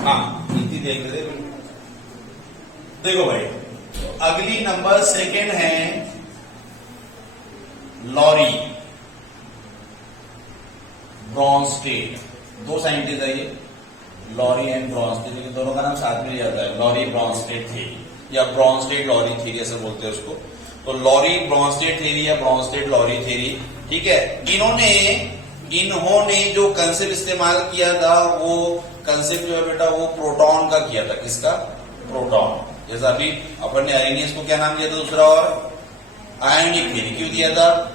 हाँ इतनी देख रहे थे। देखो भाई, तो अगली नंबर सेकेंड है लॉरी ब्रॉन्स्टेड। दो साइंटिस्ट है ये, लॉरी एंड ब्रॉन्स्टेड, दोनों का नाम साथ में जाता है, लॉरी ब्रॉन्स्टेड थ्योरी या ब्रॉन्स्टेड लॉरी थ्योरी ऐसे बोलते हैं उसको। तो लॉरी ब्रॉन्स्टेड थ्योरी या ब्रॉन्स्टेड लॉरी थ्योरी, ठीक है। इन्होंने जो कंसेप्ट इस्तेमाल किया था वो कंसेप्ट जो है बेटा वो प्रोटॉन का किया था। किसका? प्रोटॉन। जैसा अभी अपन ने अरेनियस को क्या नाम दिया था दूसरा, और आयनिक थ्योरी क्यों दिया था?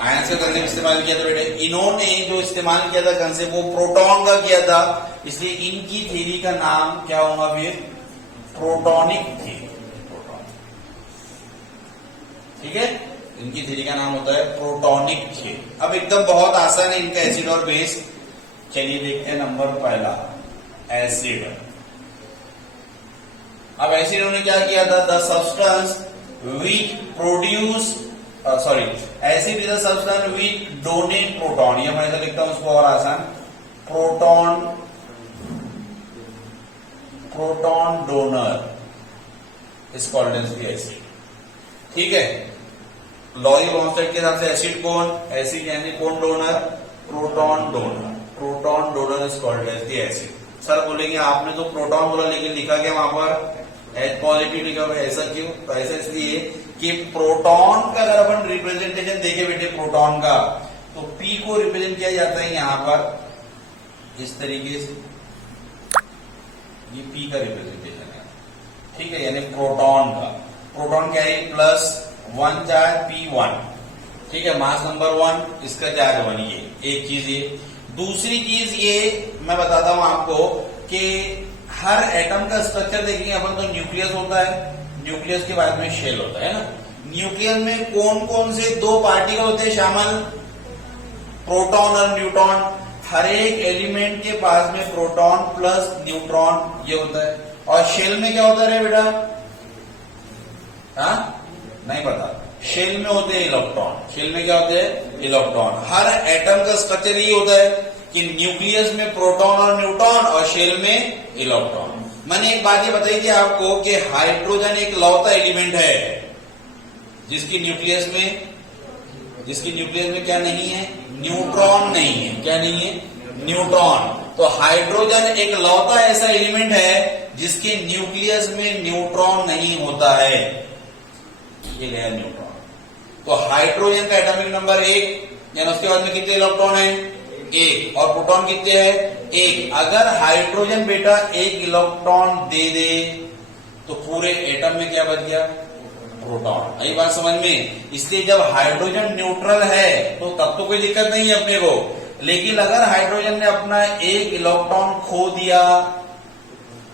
आयन का कंसेप्ट इस्तेमाल किया था बेटे। इन्होंने जो इस्तेमाल किया था कंसेप्ट वो प्रोटॉन का किया था, इसलिए इनकी थ्योरी का नाम क्या होगा फिर? प्रोटॉनिक थ्योरी। ठीक है, इनकी थ्योरी का नाम होता है प्रोटॉनिक थ्योरी। अब एकदम बहुत आसान है इनका एसिड और बेस। चलिए देखते हैं नंबर पहला, एसिड। अब एसिड इन्होंने क्या किया था? The substance which produce acid is a substance which donate proton. ये मैं ऐसा लिखता हूं उसको और आसान, proton donor is called as the acid. ठीक है, लॉरी ब्रॉन्स्टेड के हिसाब से एसिड कौन? एसिड यानी कौन donor? Proton donor. Proton donor is called as the acid. Sir बोलेंगे आपने तो प्रोटॉन बोला लेकिन लिखा क्या वहां पर? H पॉजिटिव लिखा हुआ है। ऐसा क्यों? तो ऐसा इसलिए कि प्रोटॉन का अगर अपन रिप्रेजेंटेशन देखे बेटे प्रोटॉन का, तो P को रिप्रेजेंट किया जाता है यहां पर इस तरीके से, ये P का रिप्रेजेंटेशन है। ठीक है, यानी प्रोटॉन का। प्रोटॉन क्या है? +1 चार्ज P1। ठीक है, मास नंबर 1, इसका चार्ज 1। ये एक चीज। ये दूसरी चीज ये मैं बताता हूं आपको कि हर एटम का स्ट्रक्चर देखेंगे अपन तो न्यूक्लियस होता है, न्यूक्लियस के बाद में शेल होता है ना। न्यूक्लियस में कौन कौन से दो पार्टिकल होते हैं शामिल? प्रोटॉन और न्यूट्रॉन। हर एक एलिमेंट के पास में प्रोटॉन प्लस न्यूट्रॉन ये होता है। और शेल में क्या होता है बेटा? हाँ नहीं पता। शेल में होते हैं इलेक्ट्रॉन। शेल में क्या होते हैं? इलेक्ट्रॉन। हर एटम का स्ट्रक्चर ये होता है कि न्यूक्लियस में प्रोटॉन और न्यूट्रॉन और शेल में इलेक्ट्रॉन। मैंने एक बात ये बताई थी आपको कि हाइड्रोजन एक लौता एलिमेंट है जिसकी न्यूक्लियस में क्या नहीं है? न्यूट्रॉन नहीं है। क्या नहीं है? न्यूट्रॉन। तो हाइड्रोजन एक लौता ऐसा एलिमेंट है जिसके न्यूक्लियस में न्यूट्रॉन नहीं होता है। ये गया न्यूट्रॉन। तो हाइड्रोजन का एटॉमिक नंबर 1, यानी उसके बाद में कितने इलेक्ट्रॉन है? 1। और प्रोटॉन कितने हैं? 1। अगर हाइड्रोजन बेटा 1 इलेक्ट्रॉन दे दे तो पूरे एटम में क्या बच गया? प्रोटॉन। यही बात समझ में। इसलिए जब हाइड्रोजन न्यूट्रल है तो तब तो कोई दिक्कत नहीं है अपने को, लेकिन अगर हाइड्रोजन ने अपना 1 इलेक्ट्रॉन खो दिया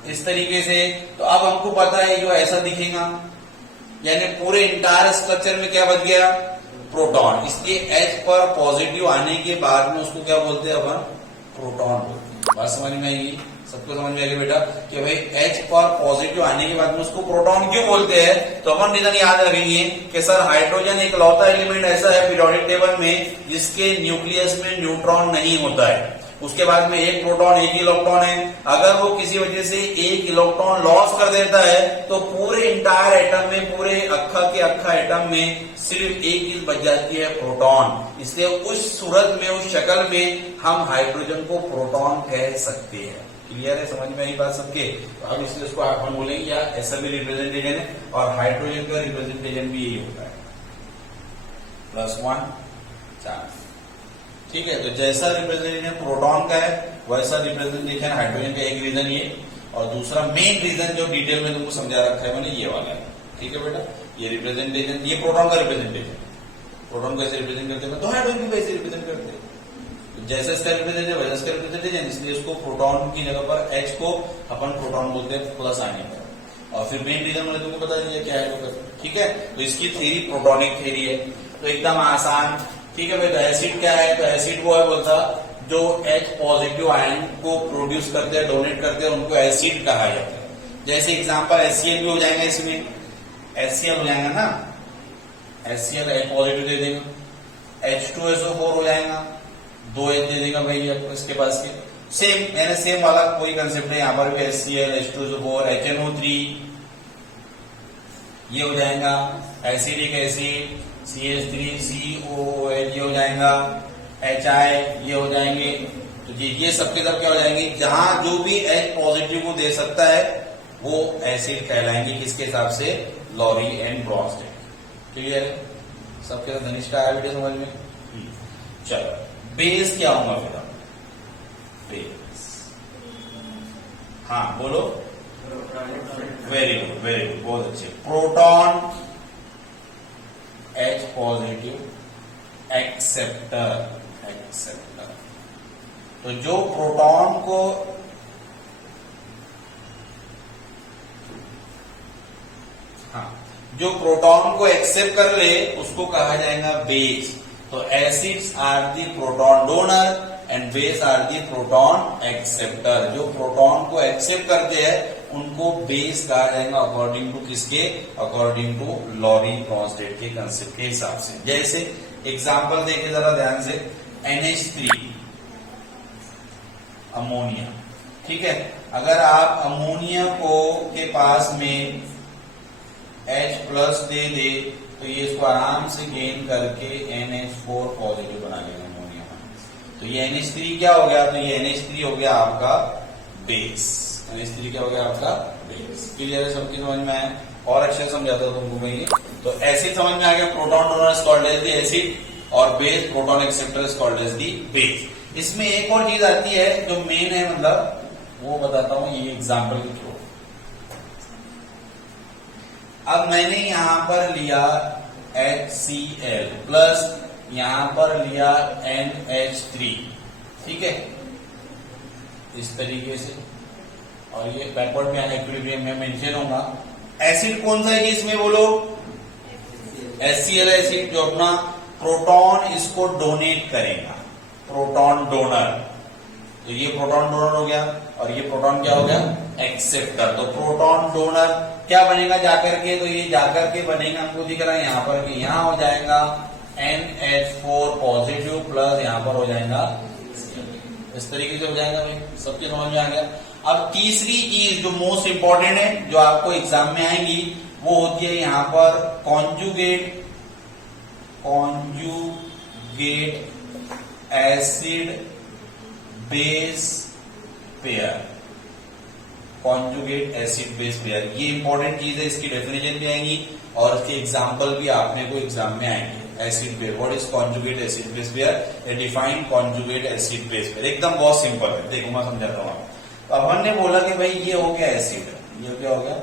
इस तरीके से, तो अब हमको पता है जो ऐसा दिखेगा, यानी पूरे इंटायर स्ट्रक्चर में क्या बच गया? प्रोटॉन। इसलिए H पर पॉजिटिव आने के बाद में उसको क्या बोलते हैं अपन? प्रोटॉन बोलते हैं। बात समझ में आएगी? सबको समझ में आएगी बेटा कि भाई H पर पॉजिटिव आने के बाद में उसको प्रोटॉन क्यों बोलते हैं? तो अपन रीजन याद रखेंगे कि सर हाइड्रोजन एक लौता एलिमेंट ऐसा है पीरियोडिक टेबल में जिसके न्यूक्लियस में न्यूट्रॉन नहीं होता है। उसके बाद में 1 प्रोटॉन 1 इलेक्ट्रॉन है। अगर वो किसी वजह से 1 इलेक्ट्रॉन लॉस कर देता है तो पूरे इंटायर एटम में, पूरे अक्खा के अक्खा एटम में सिर्फ एक चीज बच जाती है, प्रोटॉन। इसलिए उस सूरत में, उस शक्ल में हम हाइड्रोजन को प्रोटॉन कह सकते हैं। क्लियर है? समझ में आई बात सबके? तो अब इसलिए उसको आप हम बोलेंगे या ऐसा भी रिप्रेजेंटेशन है, और हाइड्रोजन का रिप्रेजेंटेशन भी यही होता है, +1 चार्ज। ठीक है, तो जैसा रिप्रेजेंटेशन प्रोटॉन का है वैसा रिप्रेजेंटेशन हाइड्रोजन का। एक रीजन ये, और दूसरा मेन रीजन जो डिटेल में तुमको समझा रखा है मैंने, ये वाला है। ठीक है बेटा, ये रिप्रेजेंटेशन, ये प्रोटॉन का रिप्रेजेंटेशन। प्रोटॉन को ऐसे रिप्रेजेंट करते हैं तो हाइड्रोजन को ऐसे रिप्रेजेंट करते हैं। जैसे इसका रिप्रेजेंटेशन वैसा इसका रिप्रेजेंटेशन, इसलिए उसको प्रोटॉन की जगह पर H को अपन प्रोटॉन बोलते हैं प्लस आने पर। और फिर मेन रीजन मैंने तुमको बता दिया क्या है। ठीक है, तो इसकी थ्योरी प्रोटॉनिक थ्योरी है। तो एकदम आसान। ठीक है भाई, तो एसिड क्या है? तो एसिड वो है बोलता जो H पॉजिटिव आयन को प्रोड्यूस करते हैं, डोनेट करते हैं, उनको एसिड कहा जाता है। जैसे एग्जांपल HCl भी हो जाएगा, इसमें HCl हो जाएगा ना, HCl H पॉजिटिव दे देगा, H2SO4 हो जाएगा, 2 H दे देगा भाई आपको इसके पास के। सेम मैंने सेम वाला कोई कंसेप्ट है, यहां पर भी HCl H2SO4 HNO3 ये हो जाएगा, एसिडिक एसिड CH3COOH ये हो जाएगा, HI ये हो जाएंगे। तो ये सबके सब क्या हो जाएंगे, जहां जो भी H पॉजिटिव को दे सकता है वो एसिड कहलाएंगे, किसके हिसाब से, लॉरी एंड ब्रॉन्स्टेड। क्लियर है सबके साथ, धनिष्ठ का आया बेटे समझ में। चलो बेस क्या होगा फिर, बेस, हाँ बोलो, वेरी गुड वेरी गुड, बहुत अच्छे। Proton H positive acceptor, acceptor. तो जो प्रोटॉन को जो प्रोटॉन को एक्सेप्ट कर ले उसको कहा जाएगा बेस। तो acids are the proton donor and base are the proton acceptor. जो प्रोटॉन को एक्सेप्ट करते हैं उनको बेस कहा जाएगा अकॉर्डिंग टू किसके, अकॉर्डिंग टू लॉरी ब्रॉन्स्टेड के कंसेप्ट के हिसाब से। जैसे एग्जांपल देखिए जरा ध्यान से, NH3 अमोनिया, ठीक है, अगर आप अमोनिया को के पास में H प्लस दे दे तो ये इसको आराम से गेन करके NH4 पॉजिटिव बना लेगा अमोनिया। तो ये NH3 क्या हो गया, तो ये NH3 हो गया आपका बेस। NH3 क्या हो गया आपका बेस। क्लियर है सबकी समझ में आया, और अच्छे से समझाता हूं तुमको मैं ये। तो एसिड समझ में आ गया, proton donor is called as the acid, और base proton acceptor is called as the base. इसमें एक और चीज आती है जो मेन है, मतलब वो बताता हूं ये एग्जाम्पल के थ्रू। अब मैंने यहां पर लिया HCl प्लस यहां पर लिया NH3, ठीक है, इस तरीके से, और ये बैकवर्ड में इक्विलिब्रियम में मेंशन होगा। एसिड कौन सा है इसमें बोलो, HCl एसिड, जो अपना प्रोटॉन इसको डोनेट करेगा, प्रोटॉन डोनर। तो ये प्रोटॉन डोनर हो गया, और ये प्रोटॉन क्या हो गया, एक्सेप्टर। तो प्रोटॉन डोनर क्या बनेगा जाकर के, तो ये जाकर के बनेगा, हमको दिख रहा है यहाँ पर कि यहाँ हो जाएगा NH4 पॉजिटिव प्लस यहाँ पर हो जाएगा, इस तरीके से हो जाएगा भाई, सबके समझ में आ गया। अब तीसरी चीज जो मोस्ट इंपॉर्टेंट है, जो आपको एग्जाम में आएंगी, वो होती है यहाँ पर conjugate, conjugate acid base pair, conjugate acid base pair. ये इंपॉर्टेंट चीज है, इसकी डेफिनेशन भी आएंगी और इसके एग्जांपल भी आपने को एग्जाम में आएंगे। Acid base, what is conjugate acid base pair, A define conjugate acid base pair, एकदम बहुत सिंपल है, देखो मैं समझाता हूँ। अब हमने बोला कि भाई ये हो गया एसिड, ये क्या हो गया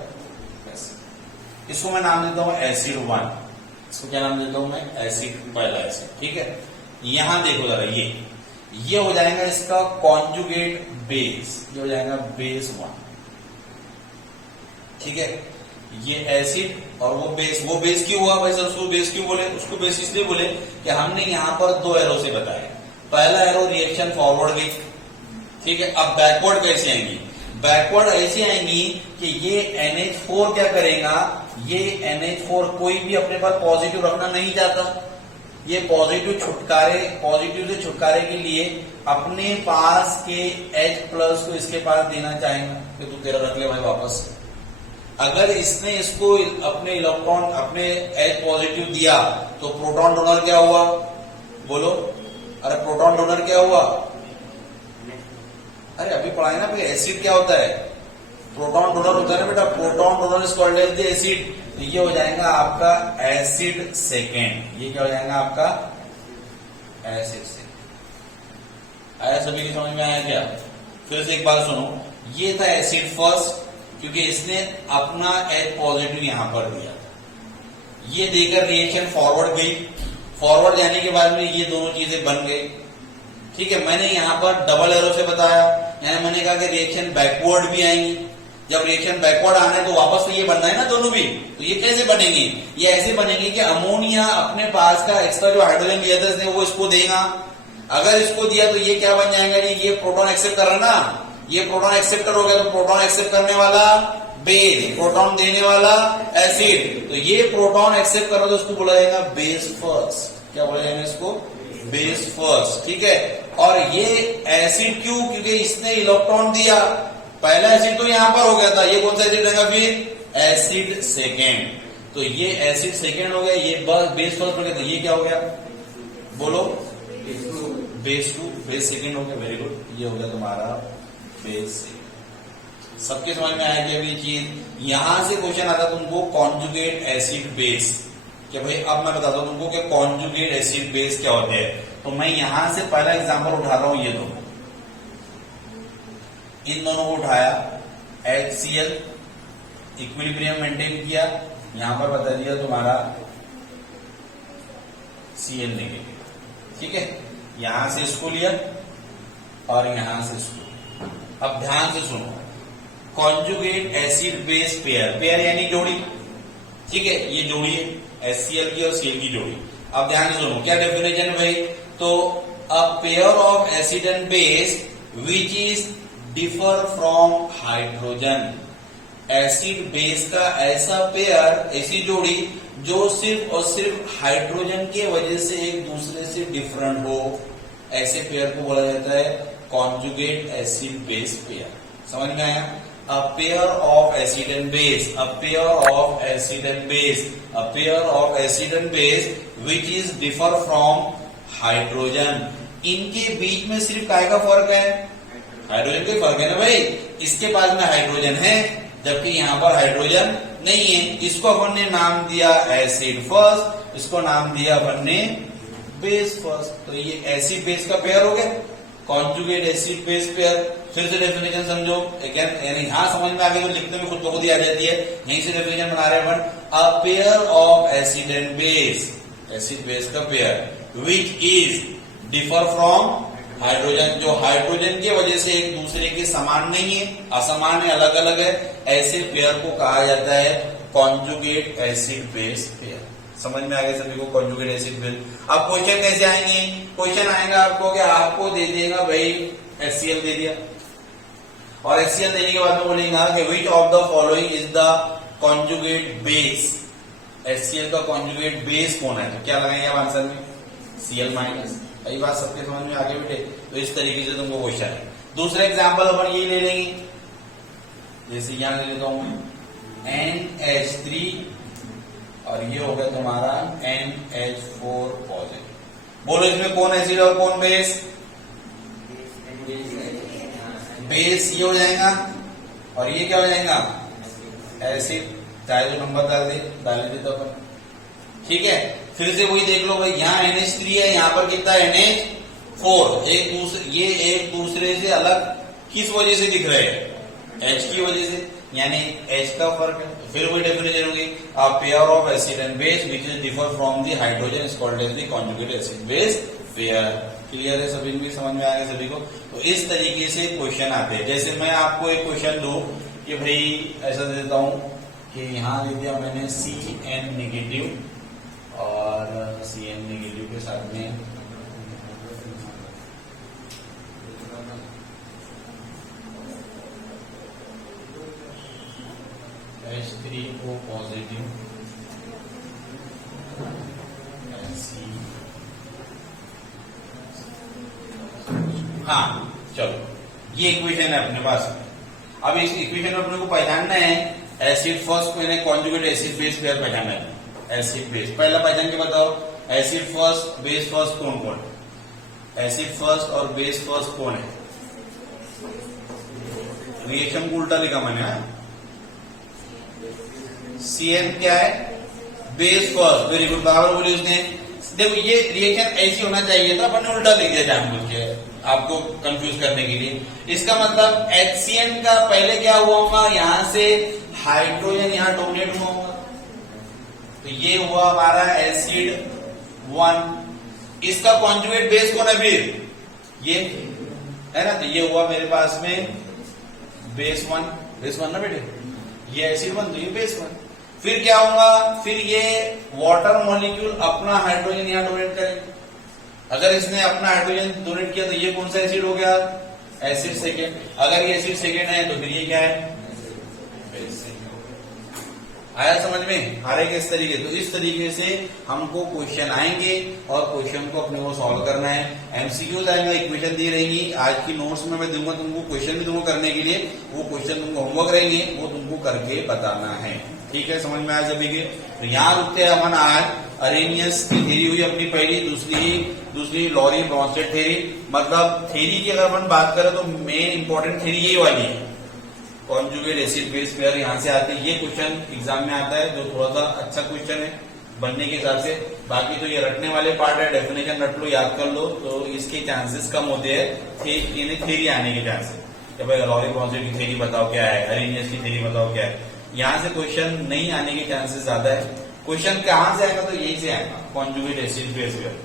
एसिड, इसको मैं नाम देता हूँ एसिड 1, इसको क्या नाम देता हूँ मैं, एसिड, पहला एसिड, ठीक है। यहां देखो जरा, ये हो जाएगा इसका कॉन्जुगेट बेस, ये हो जाएगा बेस 1, ठीक है। ये एसिड और वो बेस क्यों हुआ भाई सर, उसको बेस क्यों बोले, उसको बेस इसलिए बोले कि हमने यहां पर दो एरो से बताया। पहला एरो रिएक्शन फॉरवर्ड गई, ठीक है। अब बैकवर्ड कैसे आएंगी, बैकवर्ड ऐसे आएंगी कि ये NH4 क्या करेगा, ये NH4 कोई भी अपने पास पॉजिटिव रखना नहीं चाहता, ये पॉजिटिव से छुटकारे के लिए अपने पास के H प्लस को इसके पास देना चाहेगा कि तू तेरा रख ले भाई वापस। अगर इसने इसको अपने इलेक्ट्रॉन, अपने H पॉजिटिव दिया तो प्रोटॉन डोनर क्या हुआ बोलो, अरे प्रोटॉन डोनर क्या हुआ, अरे अभी पढ़ाए ना भाई, एसिड क्या होता है, प्रोटॉन डोनर होता है ना बेटा, proton donor is called as the acid. ये हो जाएगा आपका एसिड सेकेंड, ये क्या हो जाएगा आपका एसिड सेकेंड। आया सभी की समझ में आया क्या, फिर से एक बार सुनो, ये था एसिड फर्स्ट, क्योंकि इसने अपना H पॉजिटिव यहां पर दिया, ये देकर रिएक्शन फॉरवर्ड गई, फॉरवर्ड जाने के बाद में ये दोनों चीजें बन गई, ठीक है। मैंने यहां पर डबल एरो से बताया, यानी मैंने कहा कि रिएक्शन बैकवर्ड भी आएंगी, जब रिएक्शन बैकवर्ड आना है तो वापस तो ये बनना है ना दोनों भी, तो ये कैसे बनेंगे, ये ऐसे बनेंगे कि अमोनिया अपने पास का एक्स्ट्रा जो हाइड्रोजन लिया था इसने वो इसको देगा, अगर इसको दिया तो ये क्या बन जाएगा जी, ये प्रोटॉन एक्सेप्ट कर रहा है ना, ये प्रोटॉन एक्सेप्टर हो गया, तो प्रोटॉन एक्सेप्ट करने वाला बेस, प्रोटॉन देने वाला एसिड, तो ये प्रोटॉन एक्सेप्ट कर रहा है तो उसको बोला जाएगा बेस फर्स्ट, क्या बोला जाएगा इसको, बेस फर्स्ट, ठीक है। और ये एसिड क्यों? क्योंकि इसने इलेक्ट्रॉन दिया। पहला एसिड तो यहां पर हो गया था, ये कौन सा एसिड रहेगा फिर? Acid second. तो ये एसिड सेकेंड हो गया, ये बेस फर्स्ट हो गया, तो ये क्या हो गया? बोलो, बेस टू। बेस सेकेंड हो गया, वेरी गुड। ये हो गया तुम्हारा बेस सेकेंड। सबके समझ में आया कि अभी चीज यहां से क्वेश्चन आता तुमको कॉन्जुगेट एसिड बेस, कि भाई अब मैं बताता हूं तुमको कि कॉन्जुगेट एसिड बेस क्या होते हैं। तो मैं यहां से पहला एग्जांपल उठा रहा हूं, ये दो, इन दोनों को उठाया, HCl इक्विलिब्रियम मेंटेन किया, यहां पर बता दिया तुम्हारा Cl नेगेटिव, ठीक है। यहां से इसको लिया और यहां से इसको। अब ध्यान से सुनो, conjugate acid base pair, pair यानी जोड़ी, ठीक है, ये जोड़ी है HCl की और Cl की जोड़ी। अब ध्यान से सुनो, क्या डेफिनेशन है भाई? तो अ pair of acid and base which is differ from hydrogen. Acid base का ऐसा पेयर, ऐसी जोड़ी जो सिर्फ और सिर्फ हाइड्रोजन के वजह से एक दूसरे से डिफरेंट हो, ऐसे पेयर को बोला जाता है कॉन्जुगेट एसिड बेस पेयर। समझ में आया? A pair of acid and base, a pair of acid and base, a pair of acid and base which is differ from hydrogen. इनके बीच में सिर्फ काय का फर्क है? हाइड्रोजन का फर्क है ना भाई। इसके पास में हाइड्रोजन है जबकि यहां पर हाइड्रोजन नहीं है। इसको अपन ने नाम दिया एसिड फर्स्ट, इसको नाम दिया अपन ने बेस फर्स्ट। तो ये एसिड बेस का पेयर हो गया, कॉन्जुगेट एसिड बेस पेयर। फिर से डेफिनेशन समझो, यानी यहां समझ में आगे तो लिखने में खुद ब खुद ही आ जाती है। यहीं से डेफिनेशन बना रहे हैं अपन, a pair of acid and base, acid base का pair which is differ from hydrogen, जो हाइड्रोजन की वजह से एक दूसरे के समान नहीं है, असमान है, अलग अलग है, ऐसे पेयर को कहा जाता है कॉन्जुगेट एसिड बेस पेयर। समझ में आ गया सभी को कॉन्जुगेट एसिड बेस। अब क्वेश्चन कैसे आएंगे? क्वेश्चन आएगा आपको कि आपको दे देगा भाई HCl दे दिया, और HCl देने के बाद में बोलेगा कि which of the following is the conjugate base. HCl का कॉन्जुगेट बेस कौन है? तो क्या लगाएंगे आप आंसर में? Cl minus. यही बात सबके समझ में आगे बेटे। तो इस तरीके से तुमको क्वेश्चन है। दूसरा एग्जाम्पल अपन ये ले लेंगे, जैसे यहां ले लेता हूं NH3 और ये हो गया तुम्हारा NH4 पॉजिटिव। बोलो इसमें कौन एसिड और कौन बेस? बेस ये हो जाएगा और ये क्या हो जाएगा? एसिड। चाहे तो नंबर डाल दे तो अपन, ठीक है। फिर से वही देख लो भाई, यहाँ NH3 है, यहाँ पर कितना NH4। ये एक दूसरे से अलग किस वजह से दिख रहे हैं? H की वजह से, यानी H का फर्क है। फिर वही डेफिनेशन होगी, a pair of acid and base which is differ from the hydrogen is called as the conjugate acid base pair. Clear है सभी को? समझ में आ गया सभी को? तो इस तरीके से क्वेश्चन आते हैं। जैसे मैं आपको एक क्वेश्चन दूं कि भाई ऐसा दे देता हूं कि यहां दे दिया मैंने Cn नेगेटिव और Cn नेगेटिव के साथ में H3O पॉजिटिव, हाँ चलो, ये इक्वेशन है अपने पास। अब इस इक्वेशन में अपने को पहचानना है एसिड फर्स्ट, मैंने कॉन्जुगेट एसिड बेस पेयर पहचाना है। एसिड बेस पहला पहचान के बताओ, एसिड फर्स्ट बेस फर्स्ट कौन कौन? एसिड फर्स्ट और बेस फर्स्ट कौन है? रिएक्शन को उल्टा लिखा मैंने, Cn क्या है? Base first. वेरी गुड, बराबर बोली उसने। देखो ये रिएक्शन ऐसी होना चाहिए था, अपन ने उल्टा लिख दिया जानबूझ के आपको कंफ्यूज करने के लिए। इसका मतलब HCN का पहले क्या हुआ होगा? यहां से हाइड्रोजन यहां डोमिनेट हुआ होगा, तो ये हुआ हमारा एसिड 1। इसका कॉन्जुगेट बेस कौन है फिर? ये है ना, तो ये हुआ मेरे पास में बेस 1। बेस 1 ना बेटे, ये एसिड 1 तो ये बेस 1। फिर क्या होगा? फिर ये वाटर मॉलिक्यूल अपना हाइड्रोजन यहां डोनेट करेगा। अगर इसने अपना हाइड्रोजन डोनेट किया तो ये कौन सा एसिड हो गया? Acid second. अगर ये एसिड सेकेंड है तो फिर ये क्या है? Base second. आया समझ में? आ रहे किस तरीके? तो इस तरीके से हमको क्वेश्चन आएंगे और क्वेश्चन को अपने को सॉल्व करना है। एमसीक्यूज आएंगे, इक्वेशन दी रहेंगी, आज की नोट्स में मैं दूंगा तुमको, क्वेश्चन भी दूंगा करने के लिए, वो क्वेश्चन तुमको होमवर्क रहेंगे, वो तुमको करके बताना है। ठीक है, समझ में आया सभी के? तो यहाँ रुकते हैं अपन आज। अरेनियस की थ्योरी हुई अपनी पहली, दूसरी लॉरी ब्रॉन्स्टेड थ्योरी। मतलब थ्योरी की अगर अपन बात करें तो मेन इंपॉर्टेंट थ्योरी यही वाली है, कॉन्जुगेट एसिड बेस पेयर यहाँ से आती है। ये क्वेश्चन एग्जाम में आता है, जो थोड़ा सा अच्छा क्वेश्चन है बनने के हिसाब से। बाकी तो ये रटने वाले पार्ट है, डेफिनेशन रट लो, याद कर लो, तो इसके चांसेस कम होते हैं थ्योरी आने के चांसेस। भाई लॉरी ब्रॉन्स्टेड की थ्योरी बताओ क्या है, अरेनियस की थ्योरी बताओ क्या है, यहाँ से क्वेश्चन नहीं आने के चांसेस ज्यादा है। क्वेश्चन कहाँ से आएगा? तो यही से आएगा, कॉन्जुगेट एसिड बेस पेयर।